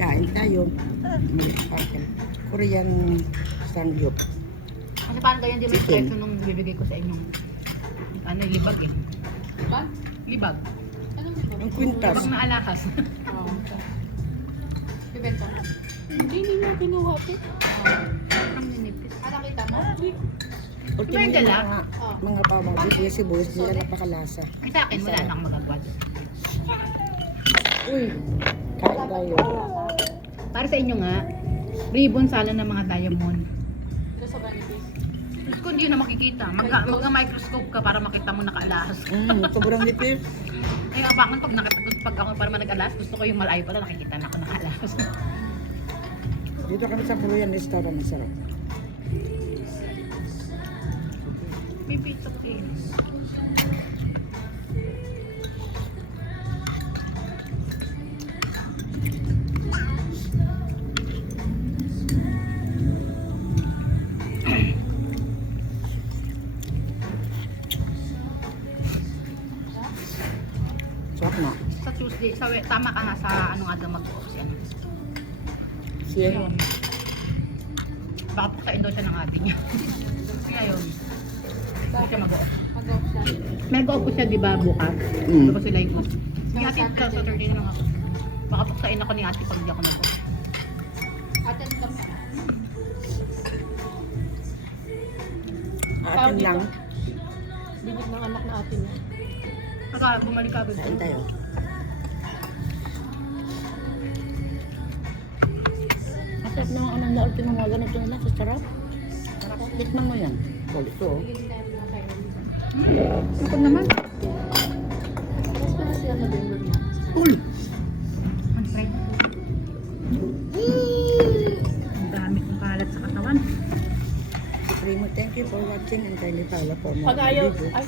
kain tayo. Korean sangyup. Kasi parang ganyan din may Chicken. presyo nung bibigay ko sa inyong ano, libag eh. Ba? Libag. Anong ito? Ang kwintas. Libag na alahas. Oo. Bibenta mo. Hindi niya kinuha ito. Ang ninipis. Ah, nakita mo? O Iba yung dala? mga bawang dito si Boys, hindi na napakalasa. Ay, sa akin, wala na akong magagawa doon. Uy, kain tayo. Para sa inyo nga, ribbon sana ng mga diamond. Ito sa vanipis. Diyos ko, hindi yun na makikita. Mag-microscope ka para makita mo nakaalahas. Sobrang nipis. Ay, apakan pag ako para nag-alahas, gusto ko yung malayo pala, nakikita na ako nakaalahas. Dito kami sa Korean restaurant, masarap. May pizza king. Sarap na. Sa Tuesday, tama ka nga sa ano nga daw mag-off siya. Siya. Ayun. Baka puksain daw siya ng ate niya. Kaya yun. Hindi siya mag-off. Mag-off siya. May go-off ko siya, di ba, bukas? Mm. Diba sila yung off? Yung ate, Sa sa Saturday na lang ako. Baka puksain ako ni ate pag hindi ako nag-off. Attend kami. Atin lang. Binig ng anak na atin niya. Saka bumalik agad. Kain tayo. Masarap naman anong laot yung mga ganito na sa sarap. Tikman mo yan. Oh, ito. oh. Hindi na yung mga kayo. Ako naman. Mas pa na siya November niya. Uy! Ang friend. Ang dami kong kalat sa katawan. Si Primo, thank you for watching and kindly follow for more Pag ayaw, videos. ay,